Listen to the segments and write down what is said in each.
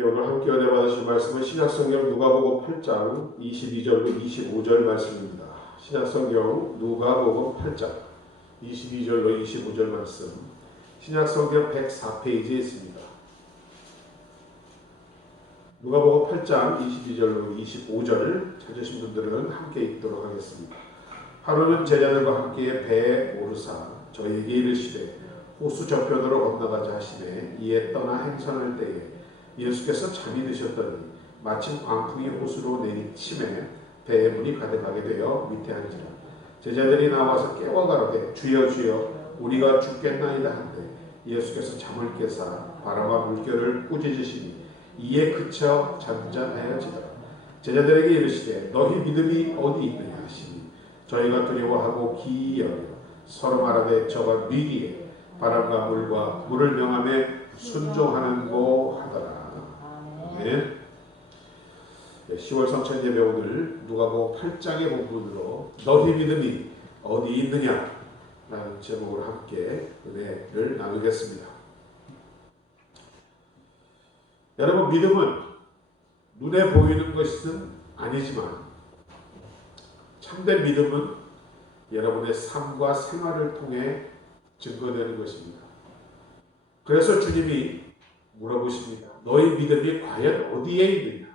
오늘 함께 은혜 받으실 말씀은 신약성경 누가복음 8장 22절로 25절 말씀입니다. 신약성경 누가복음 8장 22절로 25절 말씀, 신약성경 104페이지에 있습니다. 누가복음 8장 22절로 25절을 찾으신 분들은 함께 읽도록 하겠습니다. 하루는 제자들과 함께 배에 오르사 저희에게 이르시되 호수 저편으로 건너가자 하시매 이에 떠나 행선할 때에 예수께서 잠이 드셨더니 마침 광풍이 호수로 내리침에 배의 문이 가득하게 되어 밑에 앉으라. 제자들이 나와서 깨워 가로되 주여 주여 우리가 죽겠나이다 한데 예수께서 잠을 깨사 바람과 물결을 꾸짖으시니 이에 그쳐 잠잠하여지더라. 제자들에게 이르시되 너희 믿음이 어디 있느냐 하시니 저희가 두려워하고 기이 여겨 서로 말하되 저가 위기에 바람과 물과 물을 명함에 순종하는고 하더라. 네. 10월 성찬 예배 오늘 누가복음 8장의 본문으로 너희 믿음이 어디 있느냐 라는 제목으로 함께 은혜를 나누겠습니다. 여러분, 믿음은 눈에 보이는 것은 아니지만 참된 믿음은 여러분의 삶과 생활을 통해 증거되는 것입니다. 그래서 주님이 물어보십니다. 너희 믿음이 과연 어디에 있느냐?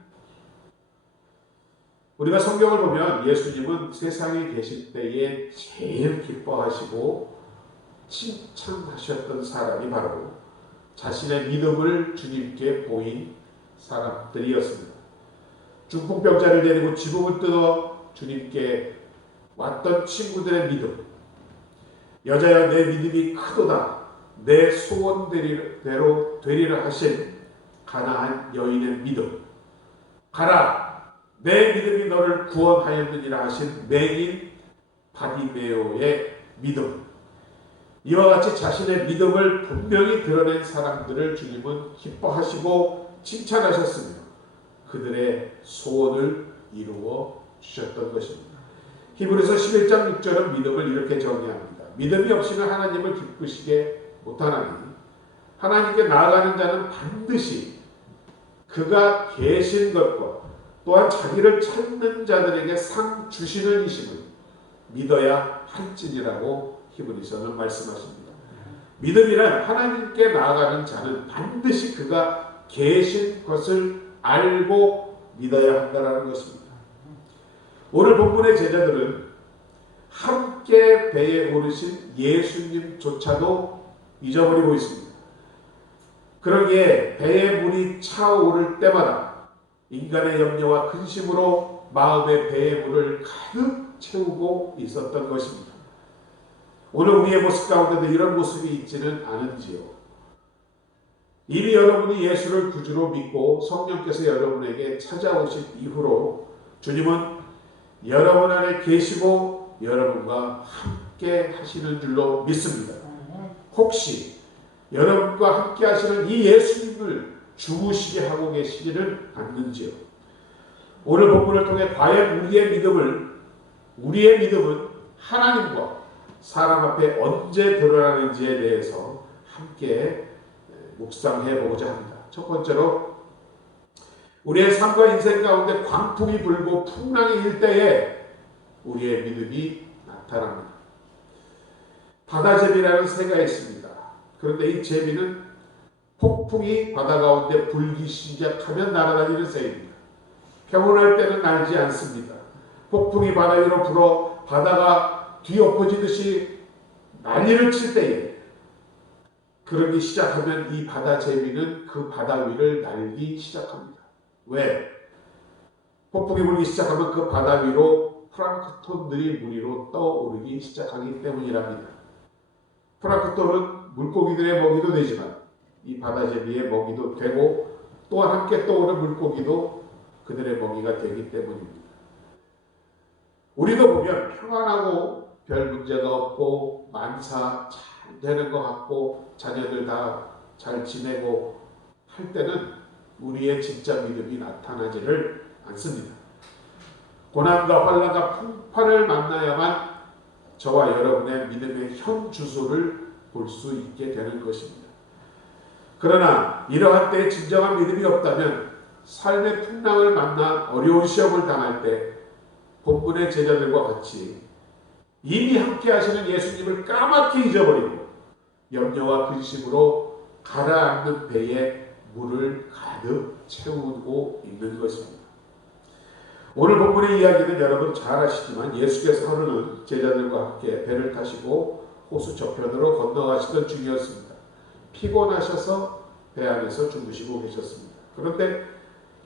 우리가 성경을 보면 예수님은 세상에 계실 때에 제일 기뻐하시고 칭찬하셨던 사람이 바로 자신의 믿음을 주님께 보인 사람들이었습니다. 중풍병자를 데리고 지붕을 뜯어 주님께 왔던 친구들의 믿음, 여자여 내 믿음이 크도다 내 소원대로 되리라 하신 가나안 여인의 믿음, 가라 내 믿음이 너를 구원하였느니라 하신 맹인 바디메오의 믿음, 이와 같이 자신의 믿음을 분명히 드러낸 사람들을 주님은 기뻐하시고 칭찬하셨으며 그들의 소원을 이루어 주셨던 것입니다. 히브리서 11장 6절은 믿음을 이렇게 정의합니다. 믿음이 없이는 하나님을 기쁘시게 못하나니 하나님께 나아가는 자는 반드시 그가 계신 것과 또한 자기를 찾는 자들에게 상 주시는 이심을 믿어야 할지니라고 히브리서는 말씀하십니다. 믿음이란 하나님께 나아가는 자는 반드시 그가 계신 것을 알고 믿어야 한다는 것입니다. 오늘 본문의 제자들은 함께 배에 오르신 예수님조차도 잊어버리고 있습니다. 그러기에 배의 물이 차오를 때마다 인간의 염려와 근심으로 마음의 배의 물을 가득 채우고 있었던 것입니다. 오늘 우리의 모습 가운데도 이런 모습이 있지는 않은지요? 이미 여러분이 예수를 구주로 믿고 성령께서 여러분에게 찾아오신 이후로 주님은 여러분 안에 계시고 여러분과 함께 하시는 줄로 믿습니다. 혹시 여러분과 함께 하시는 이 예수님을 죽으시게 하고 계시지는 않는지요? 오늘 본문을 통해 과연 우리의 믿음은 하나님과 사람 앞에 언제 드러나는지에 대해서 함께 묵상해 보고자 합니다. 첫 번째로 우리의 삶과 인생 가운데 광풍이 불고 풍랑이 일 때에 우리의 믿음이 나타납니다. 바다제비라는 새가 있습니다. 그런데 이 제비는 폭풍이 바다 가운데 불기 시작하면 날아다니는 새입니다. 평온할 때는 날지 않습니다. 폭풍이 바다 위로 불어 바다가 뒤엎어지듯이 난리를 칠 때에 그러기 시작하면 이 바다 제비는 그 바다 위를 날기 시작합니다. 왜? 폭풍이 불기 시작하면 그 바다 위로 플랑크톤들이 물 위로 떠오르기 시작하기 때문이랍니다. 플랑크톤은 물고기들의 먹이도 되지만 이 바다제비의 먹이도 되고 또한 함께 떠오르는 물고기도 그들의 먹이가 되기 때문입니다. 우리도 보면 평안하고 별 문제가 없고 만사 잘 되는 것 같고 자녀들 다 잘 지내고 할 때는 우리의 진짜 믿음이 나타나지를 않습니다. 고난과 환난과 풍파를 만나야만 저와 여러분의 믿음의 현 주소를 볼 수 있게 되는 것입니다. 그러나 이러한 때에 진정한 믿음이 없다면 삶의 풍랑을 만나 어려운 시험을 당할 때 본문의 제자들과 같이 이미 함께 하시는 예수님을 까맣게 잊어버리고 염려와 근심으로 가라앉는 배에 물을 가득 채우고 있는 것입니다. 오늘 본문의 이야기는 여러분 잘 아시지만 예수께서 하루는 제자들과 함께 배를 타시고 호수 저편으로 건너가시던 중이었습니다. 피곤하셔서 배 안에서 주무시고 계셨습니다. 그런데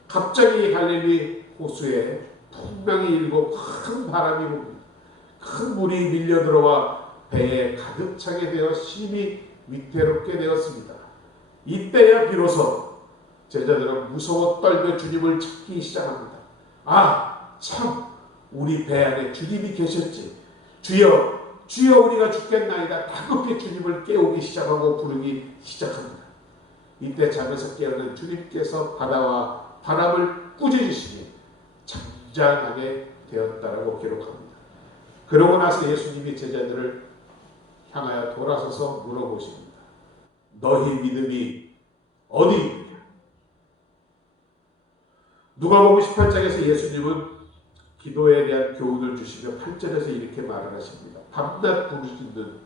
갑자기 갈릴리 호수에 풍랑이 일고 큰 바람이 붑니다. 큰 물이 밀려 들어와 배에 가득 차게 되어 심히 위태롭게 되었습니다. 이때야 비로소 제자들은 무서워 떨며 주님을 찾기 시작합니다. 아, 참 우리 배 안에 주님이 계셨지. 주여, 주여 우리가 죽겠나이다. 다급히 주님을 깨우기 시작하고 부르기 시작합니다. 이때 잠에서 깨어난 주님께서 바다와 바람을 꾸짖으시니 잠잠하게 되었다라고 기록합니다. 그러고 나서 예수님이 제자들을 향하여 돌아서서 물어보십니다. 너희 믿음이 어디 있느냐? 누가복음 18장에서 예수님은 기도에 대한 교훈을 주시며 8절에서 이렇게 말을 하십니다. 밤낮 부르짖는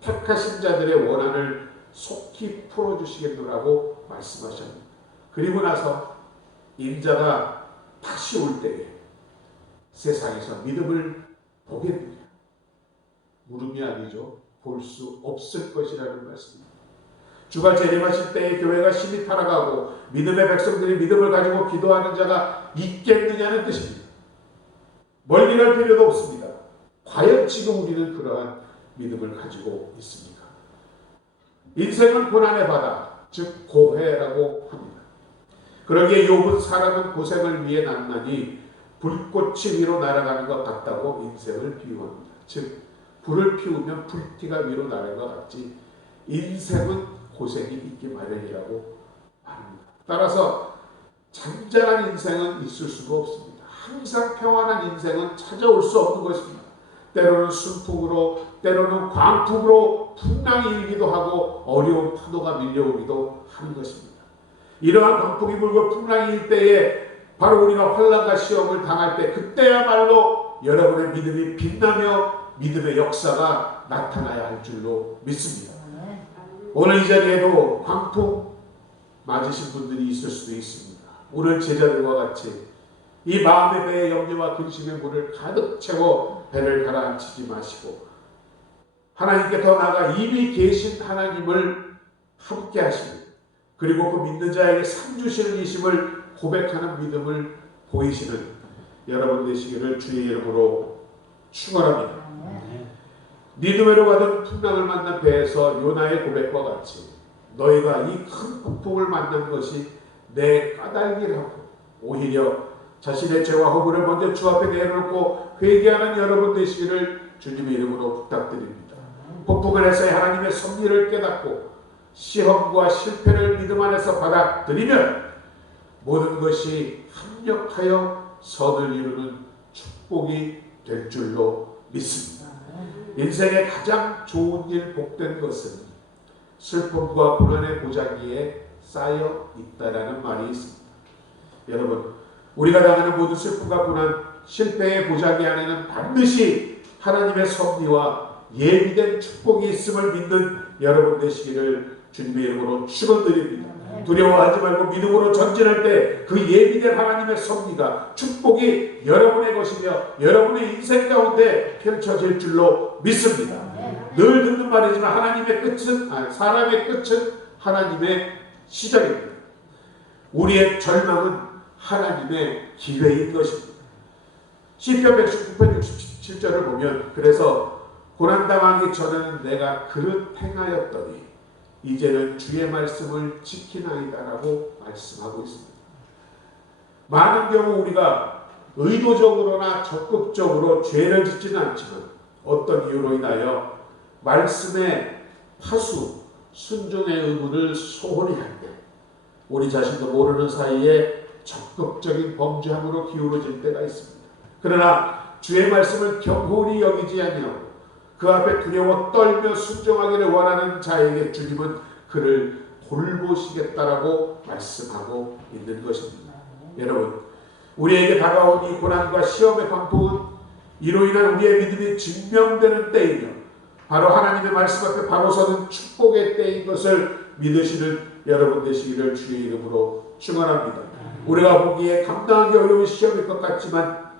택하신 자들의 원한을 속히 풀어주시겠노라고 말씀하셨습니다. 그리고 나서 인자가 다시 올 때에 세상에서 믿음을 보겠느냐? 물음이 아니죠. 볼 수 없을 것이라는 말씀입니다. 주가 재림하실 때에 교회가 심히 타락하고 믿음의 백성들이 믿음을 가지고 기도하는 자가 있겠느냐는 뜻입니다. 멀리 갈 필요도 없습니다. 과연 지금 우리는 그러한 믿음을 가지고 있습니까? 인생은 고난의 바다, 즉 고해라고 합니다. 그러기에 욥은 사람은 고생을 위해 났나니 불꽃이 위로 날아가는 것 같다고 인생을 비유합니다. 즉 불을 피우면 불티가 위로 나는 것 같지 인생은 고생이 있기 마련이라고 합니다. 따라서 잔잔한 인생은 있을 수가 없습니다. 항상 평안한 인생은 찾아올 수 없는 것입니다. 때로는 순풍으로 때로는 광풍으로 풍랑이 일기도 하고 어려운 파도가 밀려오기도 하는 것입니다. 이러한 광풍이 불고 풍랑이 일 때에 바로 우리가 환난과 시험을 당할 때 그때야말로 여러분의 믿음이 빛나며 믿음의 역사가 나타나야 할 줄로 믿습니다. 오늘 이 자리에도 광풍 맞으신 분들이 있을 수도 있습니다. 오늘 제자들과 같이 이 마음의 배에 염려와 근심의 물을 가득 채워 배를 가라앉히지 마시고 하나님께 더 나아가 이미 계신 하나님을 함께 하시는 그리고 그 믿는 자에게 상 주시는 이심을 고백하는 믿음을 보이시는 여러분 되시기를 주의 이름으로 축원합니다. 니느웨로 가던 풍랑을 만난 배에서 요나의 고백과 같이 너희가 이 큰 폭풍을 만난 것이 내 까닭이라고 오히려 자신의 죄와 허물을 먼저 주 앞에 내놓고 회개하는 여러분 되시기를 주님의 이름으로 부탁드립니다. 폭풍을 해서 하나님의 섭리를 깨닫고 시험과 실패를 믿음 안에서 받아들이면 모든 것이 합력하여 선을 이루는 축복이 될 줄로 믿습니다. 인생의 가장 좋은 일 복된 것은 슬픔과 고난의 보자기에 쌓여 있다라는 말이 있습니다. 여러분, 우리가 당하는 모든 슬픔과 고난, 실패의 보자기 안에는 반드시 하나님의 섭리와 예비된 축복이 있음을 믿는 여러분 되시기를 주님의 이름으로 축원드립니다. 두려워하지 말고 믿음으로 전진할 때 그 예비된 하나님의 섭리가 축복이 여러분의 것이며 여러분의 인생 가운데 펼쳐질 줄로 믿습니다. 늘 듣는 말이지만 하나님의 끝은 사람의 끝은 하나님의 시작입니다. 우리의 절망은 하나님의 기회인 것입니다. 시편 119편 67절을 보면 그래서 고난당하기 전에는 내가 그릇 행하였더니 이제는 주의 말씀을 지키나이다라고 말씀하고 있습니다. 많은 경우 우리가 의도적으로나 적극적으로 죄를 짓지는 않지만 어떤 이유로 인하여 말씀의 파수, 순종의 의무를 소홀히 할 때 우리 자신도 모르는 사이에 적극적인 범죄함으로 기울어질 때가 있습니다. 그러나 주의 말씀을 경홀히 여기지 아니하고 그 앞에 두려워 떨며 순종하기를 원하는 자에게 주님은 그를 돌보시겠다라고 말씀하고 있는 것입니다. 여러분, 우리에게 다가온 이 고난과 시험의 광풍은 이로 인한 우리의 믿음이 증명되는 때이며 바로 하나님의 말씀 앞에 바로 서는 축복의 때인 것을 믿으시는 여러분 되시기를 주의 이름으로 축원합니다. 우리가 보기에 감당하기 어려운 시험일 것 같지만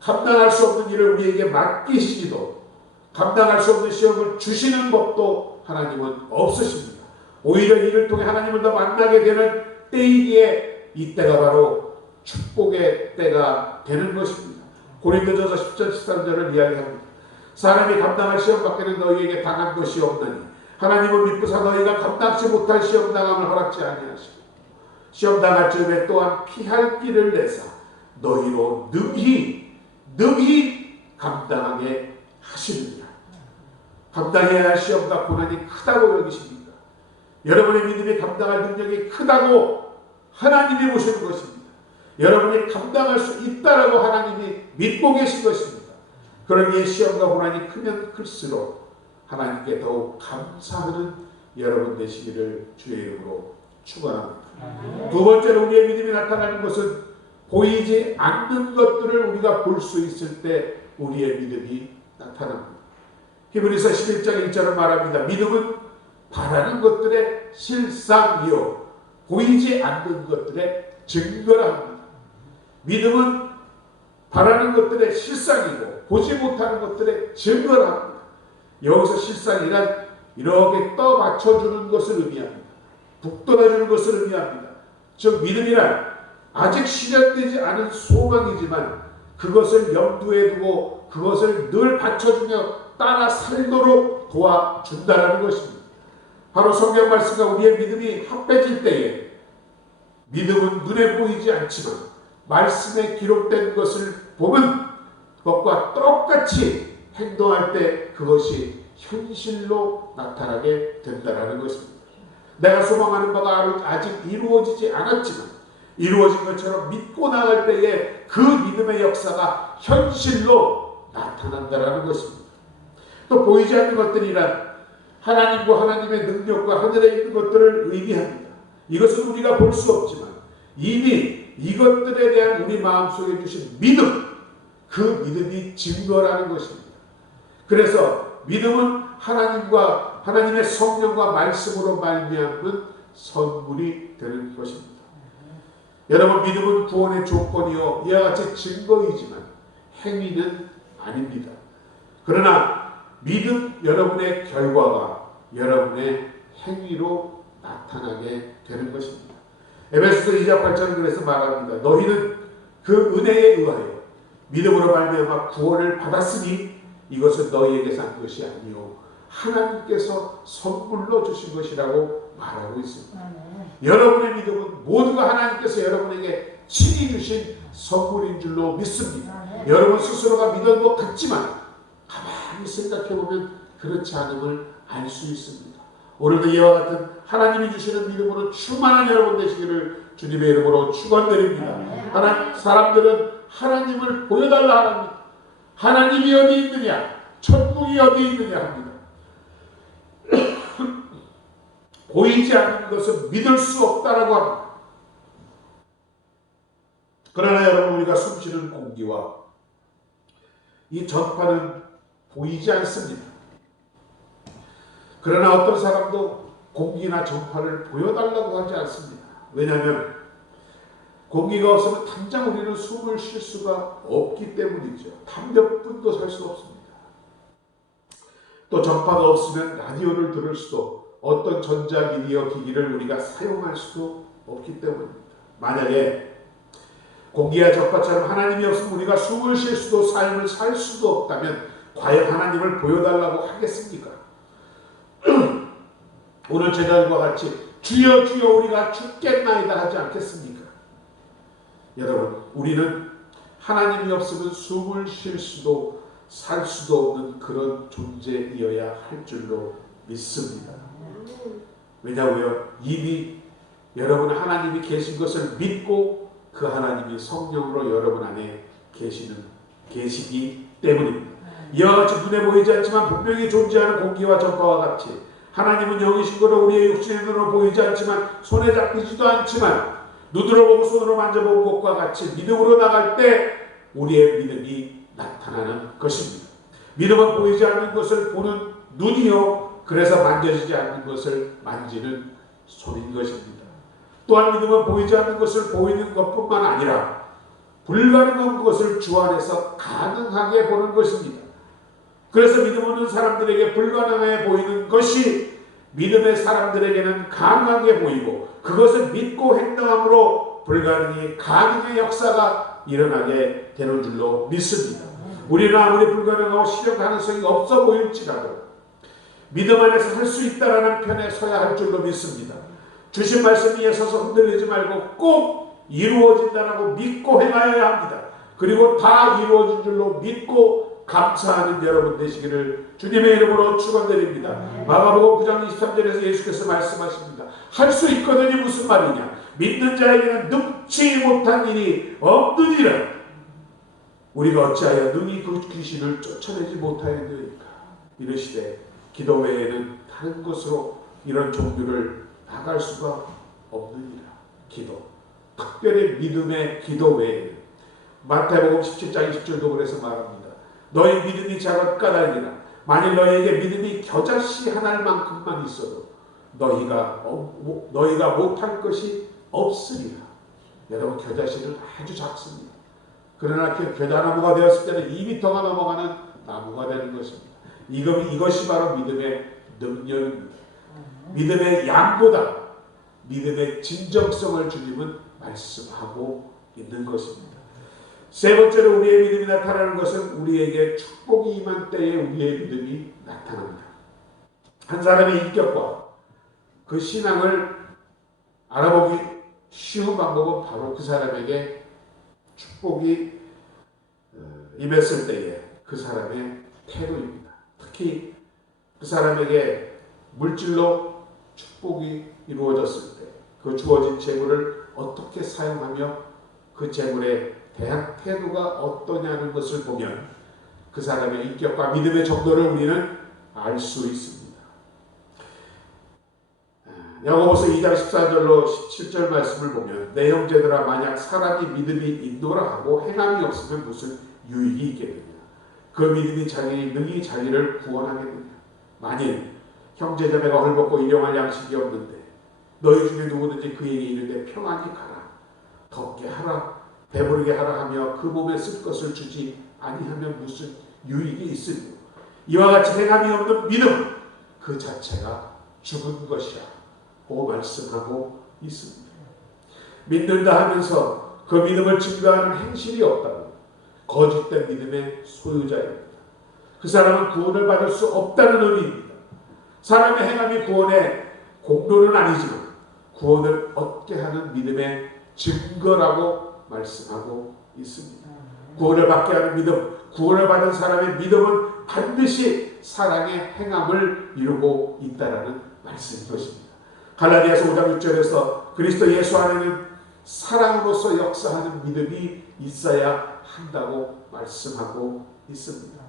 감당할 수 없는 일을 우리에게 맡기시기도 감당할 수 없는 시험을 주시는 법도 하나님은 없으십니다. 오히려 이를 통해 하나님을 더 만나게 되는 때이기에 이때가 바로 축복의 때가 되는 것입니다. 고린도전서 10장 13절을 이야기합니다. 사람이 감당할 시험 밖에는 너희에게 당한 것이 없나니 하나님은 미쁘사 너희가 감당치 못할 시험 당함을 허락지 아니하시고 시험 당할 즈음에 또한 피할 길을 내사 너희로 능히 감당하게 하시느니라. 감당해야 할 시험과 고난이 크다고 여기십니까? 여러분의 믿음이 감당할 능력이 크다고 하나님이 보시는 것입니다. 여러분이 감당할 수 있다라고 하나님이 믿고 계신 것입니다. 그러기에 시험과 고난이 크면 클수록 하나님께 더욱 감사하는 여러분 되시기를 주의 이름으로 축원합니다. 두 번째로 우리의 믿음이 나타나는 것은 보이지 않는 것들을 우리가 볼 수 있을 때 우리의 믿음이 나타납니다. 히브리서 11장 1절은 말합니다. 믿음은 바라는 것들의 실상이요 보이지 않는 것들의 증거라 합니다. 믿음은 바라는 것들의 실상이고 보지 못하는 것들의 증거라 합니다. 여기서 실상이란 이렇게 떠받쳐주는 것을 의미합니다. 북돋아주는 것을 의미합니다. 즉 믿음이란 아직 실현되지 않은 소망이지만 그것을 염두에 두고 그것을 늘 받쳐주며 따라 살도록 도와준다는 것입니다. 바로 성경 말씀과 우리의 믿음이 합해질 때에 믿음은 눈에 보이지 않지만 말씀에 기록된 것을 보면 그것과 똑같이 행동할 때 그것이 현실로 나타나게 된다는 것입니다. 내가 소망하는 바가 아직 이루어지지 않았지만 이루어진 것처럼 믿고 나갈 때에 그 믿음의 역사가 현실로 나타난다는 것입니다. 또 보이지 않는 것들이란 하나님과 하나님의 능력과 하늘에 있는 것들을 의미합니다. 이것은 우리가 볼 수 없지만 이미 이것들에 대한 우리 마음속에 주신 믿음, 그 믿음이 증거라는 것입니다. 그래서 믿음은 하나님과 하나님의 성령과 말씀으로 말미암은 선물이 되는 것입니다. 여러분, 믿음은 구원의 조건이요 이와 같이 증거이지만 행위는 아닙니다. 그러나 믿음 여러분의 결과가 여러분의 행위로 나타나게 되는 것입니다. 에베소서 2장 8절은 그래서 말합니다. 너희는 그 은혜에 의하여 믿음으로 말미암아 구원을 받았으니 이것은 너희에게서 한 것이 아니요 하나님께서 선물로 주신 것이라고 말하고 있습니다. 여러분의 믿음은 모두가 하나님께서 여러분에게 친히 주신 선물인 줄로 믿습니다. 여러분 스스로가 믿은 것 같지만 가만히 생각해보면 그렇지 않음을 알 수 있습니다. 오늘도 이와 같은 하나님이 주시는 믿음으로 충만한 여러분 되시기를 주님의 이름으로 축원드립니다. 사람들은 하나님을 보여달라 합니다. 하나님이 어디 있느냐, 천국이 어디 있느냐 합니다. 보이지 않는 것은 믿을 수 없다라고 합니다. 그러나 여러분, 우리가 숨쉬는 공기와 이 전파는 보이지 않습니다. 그러나 어떤 사람도 공기나 전파를 보여달라고 하지 않습니다. 왜냐하면 공기가 없으면 당장 우리는 숨을 쉴 수가 없기 때문이죠. 단 몇 분도 살 수 없습니다. 또 전파가 없으면 라디오를 들을 수도 어떤 전자미디어 기기를 우리가 사용할 수도 없기 때문입니다. 만약에 공기와 전파처럼 하나님이 없으면 우리가 숨을 쉴 수도 삶을 살 수도 없다면 과연 하나님을 보여달라고 하겠습니까? 오늘 제자들과 같이 주여 주여 우리가 죽겠나이다 하지 않겠습니까? 여러분, 우리는 하나님이 없으면 숨을 쉴 수도 살 수도 없는 그런 존재이어야 할 줄로 믿습니다. 왜냐하면 이미 여러분 하나님이 계신 것을 믿고 그 하나님이 성령으로 여러분 안에 계시기 때문입니다. 이와 같이 눈에 보이지 않지만 분명히 존재하는 공기와 전파와 같이 하나님은 영이신 거로 우리의 육신의 눈으로 보이지 않지만 손에 잡히지도 않지만 눈으로 보고 손으로 만져본 것과 같이 믿음으로 나갈 때 우리의 믿음이 나타나는 것입니다. 믿음은 보이지 않는 것을 보는 눈이요, 그래서 만져지지 않는 것을 만지는 손인 것입니다. 또한 믿음은 보이지 않는 것을 보이는 것뿐만 아니라 불가능한 것을 주 안에서 가능하게 보는 것입니다. 그래서 믿음 없는 사람들에게 불가능해 보이는 것이 믿음의 사람들에게는 가능하게 보이고, 그것을 믿고 행동함으로 불가능이 가능의 역사가 일어나게 되는 줄로 믿습니다. 우리는 아무리 불가능하고 실현 가능성이 없어 보일지라도 믿음 안에서 할 수 있다라는 편에 서야 할 줄로 믿습니다. 주신 말씀 위에 서서 흔들리지 말고 꼭 이루어진다라고 믿고 행하여야 합니다. 그리고 다 이루어진 줄로 믿고 감사하는 여러분 되시기를 주님의 이름으로 축원드립니다. 마가복음 9장 23절에서 예수께서 말씀하십니다. 할 수 있거든이 무슨 말이냐? 믿는 자에게는 능치 못한 일이 없느니라. 우리가 어찌하여 능히 그 귀신을 쫓아내지 못하였느니까. 이르시되 기도 외에는 다른 것으로 이런 종류를 나갈 수가 없느니라. 기도, 특별히 믿음의 기도 외에는. 마태복음 17장 20절도 그래서 말합니다. 너희 믿음이 작은 까닭이라. 만일 너희에게 믿음이 겨자씨 하나만큼만 있어도 너희가 못할 것이 없으리라. 여러분, 겨자씨는 아주 작습니다. 그러나 겨자나무가 되었을 때는 2m가 넘어가는 나무가 되는 것입니다. 이것이 바로 믿음의 능력입니다. 믿음의 양보다 믿음의 진정성을 주님은 말씀하고 있는 것입니다. 세 번째로 우리의 믿음이 나타나는 것은 우리에게 축복이 임한 때에 우리의 믿음이 나타납니다. 한 사람의 인격과 그 신앙을 알아보기 쉬운 방법은 바로 그 사람에게 축복이 임했을 때에 그 사람의 태도입니다. 특히 그 사람에게 물질로 축복이 이루어졌을 때 그 주어진 재물을 어떻게 사용하며 그 재물에 대한 태도가 어떠냐는 것을 보면 그 사람의 인격과 믿음의 정도를 우리는 알 수 있습니다. 야고보서 2장 14절로 17절 말씀을 보면 내 형제들아, 만약 사람이 믿음이 있노라 하고 행함이 없으면 무슨 유익이 있겠느냐? 그 믿음이 능히 자기를 구원하겠느냐? 만일 형제자매가 헐벗고 일용할 양식이 없는데 너희 중에 누구든지 그에게 이르되 평안히 가라, 덥게 하라, 배부르게 하라 하며 그 몸에 쓸 것을 주지 아니하면 무슨 유익이 있으리요? 이와 같이 행함이 없는 믿음 그 자체가 죽은 것이라 고 말씀하고 있습니다. 믿는다 하면서 그 믿음을 증거하는 행실이 없다면 거짓된 믿음의 소유자입니다. 그 사람은 구원을 받을 수 없다는 의미입니다. 사람의 행함이 구원의 공로는 아니지만 구원을 얻게 하는 믿음의 증거라고 말씀하고 있습니다. 구원을 받게 하는 믿음, 구원을 받은 사람의 믿음은 반드시 사랑의 행함을 이루고 있다는 말씀인 것입니다. 갈라디아서 5장 6절에서 그리스도 예수 안에는 사랑으로서 역사하는 믿음이 있어야 한다고 말씀하고 있습니다.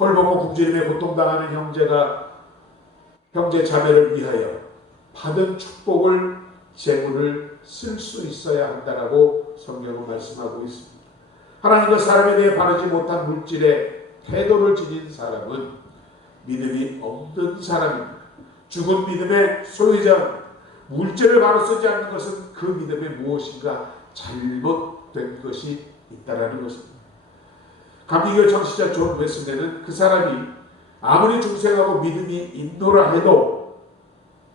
헐벗고 굶주림에 고통당하는 형제 자매를 위하여 받은 축복을 재물을 쓸 수 있어야 한다라고 성경은 말씀하고 있습니다. 하나님과 사람에 대해 바르지 못한 물질의 태도를 지닌 사람은 믿음이 없는 사람입니다. 죽은 믿음의 소유자입니다. 물질을 바로 쓰지 않는 것은 그 믿음에 무엇인가 잘못된 것이 있다라는 것입니다. 감리교 청시자 존 웨슬레는 그 사람이 아무리 중생하고 믿음이 있노라 해도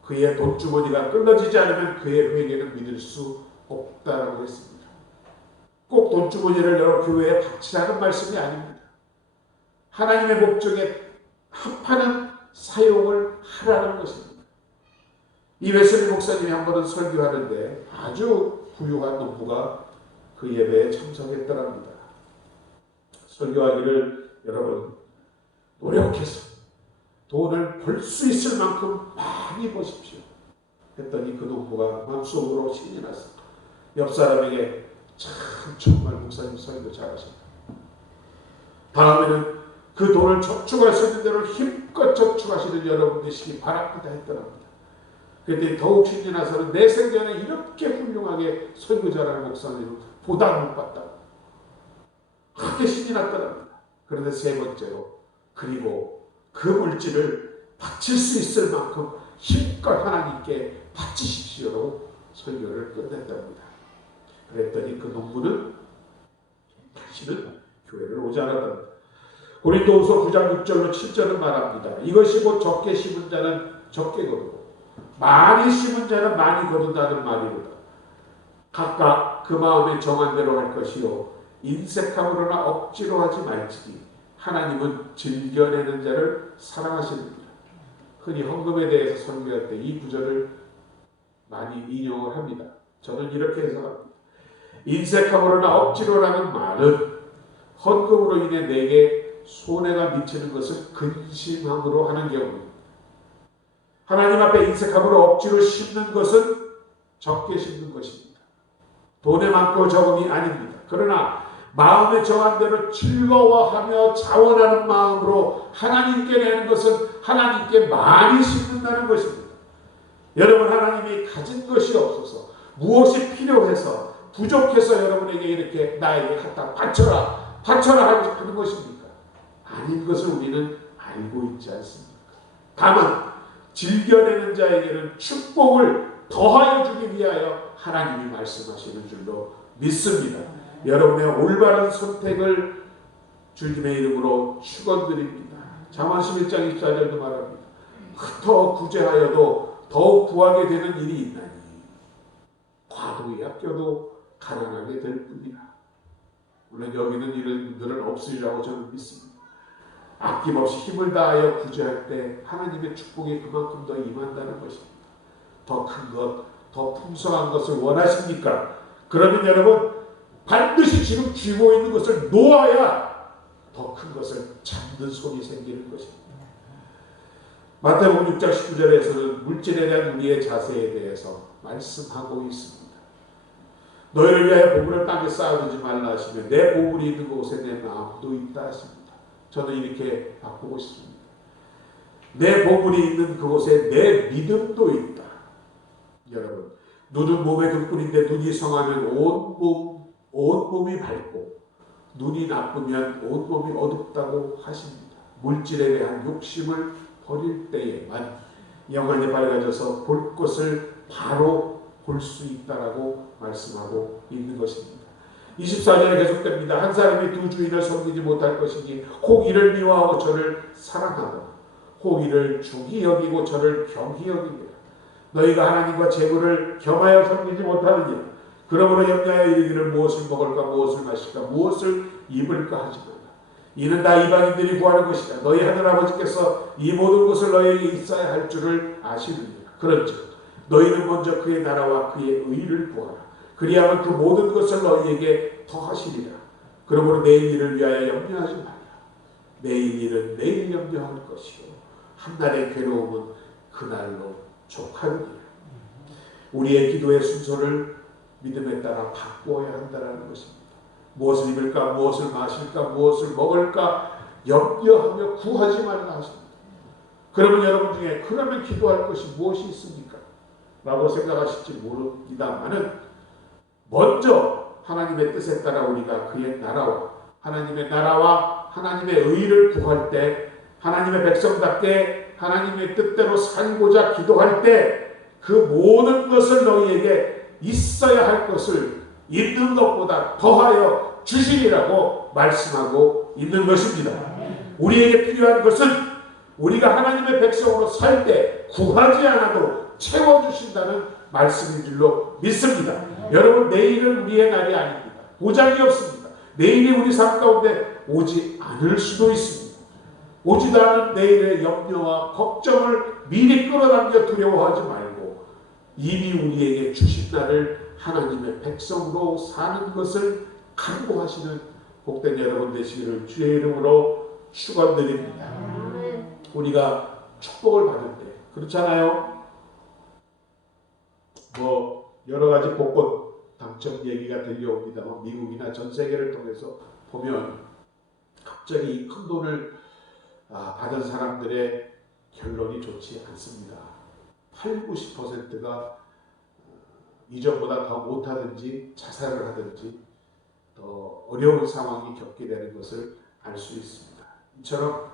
그의 돈주머니가 끊어지지 않으면 그의 회개는 믿을 수 없다라고 했습니다. 꼭 돈주머니를 여러 교회에 바치라는 말씀이 아닙니다. 하나님의 목적에 합하는 사용을 하라는 것입니다. 이 웨슬리 목사님이 한 번은 설교하는데 아주 훌륭한 농부가 그 예배에 참석했더랍니다. 설교하기를 여러분 노력해서 돈을 벌 수 있을 만큼 많이 버십시오 했더니 그 농부가 마음속으로 신이 났어. 옆 사람에게 참 정말 목사님 설교 잘하신다. 다음에는 그 돈을 저축할 수 있는 대로 힘껏 저축하시는 여러분 되시기 바랍니다 했더랍니다. 그때 더욱 신이 나서는 내 생전에 이렇게 훌륭하게 설교자라는 목사님은 보다 못 봤다고 그렇게 신이 났더랍니다. 그런데 세 번째로 그리고 그 물질을 바칠 수 있을 만큼 힘껏 하나님께 바치십시오로 설교를 끝냈답니다. 그랬더니 그 농부는 다시는 교회를 오지 않았답니다. 고린도후서 9장 6절로 7절은 말합니다. 이것이 곧 적게 심은 자는 적게 거두고 많이 심은 자는 많이 거둔다는 말이로다. 각각 그 마음에 정한 대로 할 것이요 인색함으로나 억지로 하지 말지니 하나님은 즐겨내는 자를 사랑하시느니라. 흔히 헌금에 대해서 설교할 때 이 구절을 많이 인용을 합니다. 저는 이렇게 해석합니다. 인색함으로나 억지로라는 말은 헌금으로 인해 내게 손해가 미치는 것을 근심함으로 하는 경우입니다. 하나님 앞에 인색함으로 억지로 심는 것은 적게 심는 것입니다. 돈에 많고 적음이 아닙니다. 그러나 마음에 정한 대로 즐거워하며 자원하는 마음으로 하나님께 내는 것은 하나님께 많이 심는다는 것입니다. 여러분, 하나님이 가진 것이 없어서 무엇이 필요해서 부족해서 여러분에게 이렇게 나에게 갖다 바쳐라 하는 것입니까? 아닌 것을 우리는 알고 있지 않습니까? 다만 즐겨내는 자에게는 축복을 더하여 주기 위하여 하나님이 말씀하시는 줄로 믿습니다. 여러분의 올바른 선택을 주님의 이름으로 축원드립니다. 잠언 11장 24절도 말합니다. 흩어 구제하여도 더욱 구하게 되는 일이 있나니 과도히 아껴도 가난하게 될 뿐이라. 물론 여기는 이런 분들은 없으리라고 저는 믿습니다. 아낌없이 힘을 다하여 구제할 때 하나님의 축복이 그만큼 더 임한다는 것입니다. 더 큰 것, 더 풍성한 것을 원하십니까? 그러면 여러분 반드시 지금 쥐고 있는 것을 놓아야 더 큰 것을 잡는 손이 생기는 것입니다. 마태복음 6장 19절에서는 물질에 대한 우리의 자세에 대해서 말씀하고 있습니다. 너희를 위하여 보물을 땅에 쌓아두지 말라 하시며 내 보물이 있는 곳에 내 마음도 있다 하십니다. 저는 이렇게 바꾸고 싶습니다. 내 보물이 있는 그곳에 내 믿음도 있다. 여러분, 눈은 몸의 등불인데 눈이 성하면 온 몸이 밝고 눈이 나쁘면 온 몸이 어둡다고 하십니다. 물질에 대한 욕심을 버릴 때에만 영안이 밝아져서 볼 것을 바로 볼 수 있다라고 말씀하고 있는 것입니다. 24절에 계속됩니다. 한 사람이 두 주인을 섬기지 못할 것이니 혹 이를 미워하고 저를 사랑하고 혹 이를 중히 여기고 저를 경히 여기니라. 너희가 하나님과 재물을 겸하여 섬기지 못하느니라. 그러므로 염려하여 이르기를 무엇을 먹을까 무엇을 마실까 무엇을 입을까 하지 말라. 이는 다 이방인들이 구하는 것이다. 너희 하늘아버지께서 이 모든 것을 너희에게 있어야 할 줄을 아시느니라. 그런즉 너희는 먼저 그의 나라와 그의 의를 구하라. 그리하면 그 모든 것을 너희에게 더하시리라. 그러므로 내일 일을 위하여 염려하지 말라. 내일 일은 내일 염려할 것이요 한날의 괴로움은 그날로 족하느니라. 우리의 기도의 순서를 믿음에 따라 바꾸어야 한다는 것입니다. 무엇을 입을까 무엇을 마실까 무엇을 먹을까 염려하며 구하지 말라 하십니다. 그러면 여러분 중에 그러면 기도할 것이 무엇이 있습니까? 라고 생각하실지 모릅니다만은 먼저 하나님의 뜻에 따라 우리가 그의 나라와 하나님의 의를 구할 때 하나님의 백성답게 하나님의 뜻대로 살고자 기도할 때 그 모든 것을 너희에게 있어야 할 것을 있는 것보다 더하여 주시리라고 말씀하고 있는 것입니다. 우리에게 필요한 것은 우리가 하나님의 백성으로 살 때 구하지 않아도 채워주신다는 말씀인 줄로 믿습니다. 여러분, 내일은 우리의 날이 아닙니다. 보장이 없습니다. 내일이 우리 삶 가운데 오지 않을 수도 있습니다. 오지도 않은 내일의 염려와 걱정을 미리 끌어당겨 두려워하지 말고 이미 우리에게 주신 날을 하나님의 백성으로 사는 것을 간구하시는 복된 여러분 되시기를 주의 이름으로 축원드립니다. 우리가 축복을 받을 때 그렇잖아요. 여러 가지 복권 당첨 얘기가 들려옵니다만 미국이나 전 세계를 통해서 보면 갑자기 큰 돈을 받은 사람들의 결론이 좋지 않습니다. 8, 90%가 이전보다 더 못하든지 자살을 하든지 더 어려운 상황이 겪게 되는 것을 알 수 있습니다. 이처럼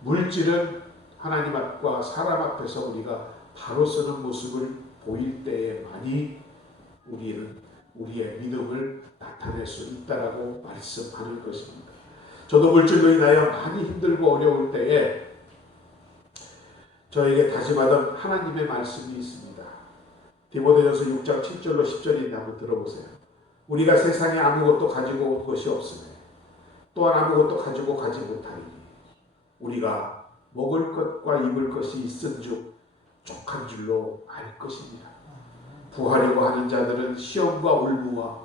물질은 하나님 앞과 사람 앞에서 우리가 바로 쓰는 모습을 보일 때에만이 우리는 우리의 믿음을 나타낼 수 있다라고 말씀하는 것입니다. 저도 물질로 인하여 많이 힘들고 어려울 때에 저에게 다짐하던 하나님의 말씀이 있습니다. 디모데전서 6장 7절로 10절인데 한번 들어보세요. 우리가 세상에 아무것도 가지고 온 것이 없으며 또한 아무것도 가지고 가지 못하리니 우리가 먹을 것과 입을 것이 있은즉 족한 줄로 알 것입니다. 부하려고 하는 자들은 시험과 올무와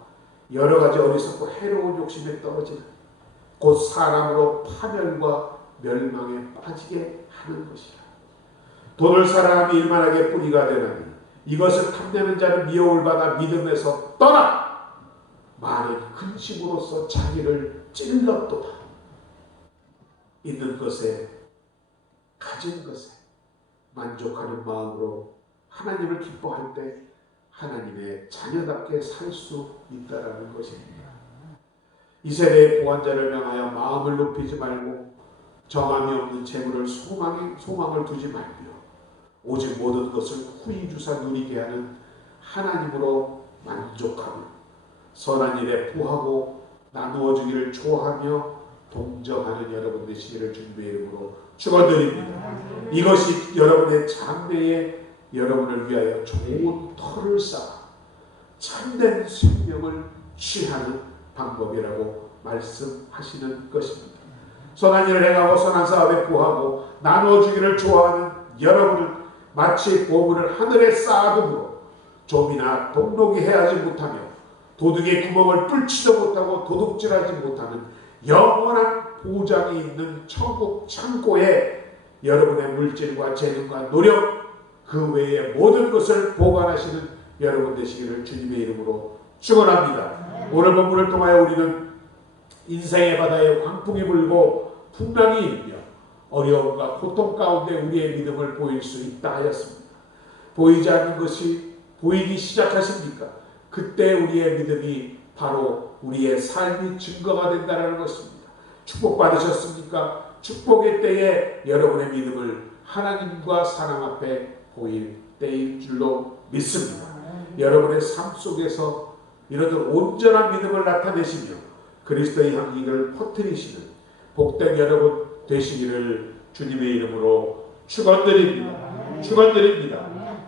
여러 가지 어리석고 해로운 욕심에 떨어지는 곧 사람으로 파멸과 멸망에 빠지게 하는 것이라. 돈을 사랑하며 일만하게 뿌리가 되나니 이것을 탐내는 자는 미혹을 받아 믿음에서 떠나 많은 근심으로써 자기를 찔렀도다. 있는 것에 가진 것에 만족하는 마음으로 하나님을 기뻐할 때 하나님의 자녀답게 살 수 있다라는 것입니다. 이 세대의 보완자를 명하여 마음을 높이지 말고 정함이 없는 재물을 소망을 두지 말며 오직 모든 것을 후히 주사 누리게 하는 하나님으로 만족하며 선한 일에 부하고 나누어 주기를 좋아하며 동정하는 여러분 되시기를 주님의 이름으로 축원드립니다. 이것이 여러분의 장래에 여러분을 위하여 좋은 터를 쌓아 참된 생명을 취하는 방법이라고 말씀하시는 것입니다. 선한 일을 행하고 선한 사업에 부하고 나누어 주기를 좋아하는 여러분은 마치 보물을 하늘에 쌓아둠으로 좀이나 돈독이 해하지 못하며 도둑의 구멍을 뚫지도 못하고 도둑질하지 못하는 영원한 보장이 있는 천국 창고에 여러분의 물질과 재능과 노력 그 외의 모든 것을 보관하시는 여러분 되시기를 주님의 이름으로 축원합니다. 오늘 본문을 통하여 우리는 인생의 바다에 광풍이 불고 풍랑이 일며 어려움과 고통 가운데 우리의 믿음을 보일 수 있다 하였습니다. 보이지 않는 것이 보이기 시작하십니까? 그때 우리의 믿음이 바로 우리의 삶이 증거가 된다는 것입니다. 축복받으셨습니까? 축복의 때에 여러분의 믿음을 하나님과 사람 앞에 보일 때일 줄로 믿습니다. 여러분의 삶 속에서 이런 온전한 믿음을 나타내시며 그리스도의 향기를 퍼뜨리시는 복된 여러분 되시기를 주님의 이름으로 축원드립니다. 축원드립니다.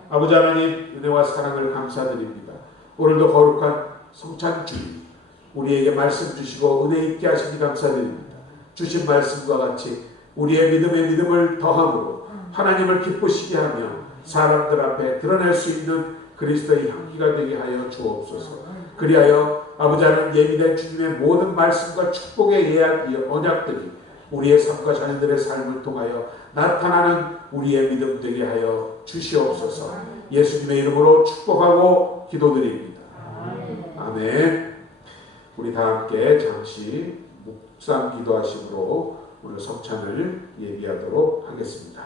아버지 하나님 은혜와 사랑을 감사드립니다. 오늘도 거룩한 성찬주일 우리에게 말씀 주시고 은혜 있게 하시니 감사드립니다. 주신 말씀과 같이 우리의 믿음을 더함으로 하나님을 기쁘시게 하며 사람들 앞에 드러낼 수 있는 그리스도의 향기가 되게 하여 주옵소서. 그리하여 아버지 하나님 예비된 주님의 모든 말씀과 축복의 언약들이 우리의 삶과 자녀들의 삶을 통하여 나타나는 우리의 믿음 되게 하여 주시옵소서. 예수님의 이름으로 축복하고 기도드립니다. 아멘. 우리 다 함께 잠시 묵상 기도하심으로 오늘 성찬을 예비하도록 하겠습니다.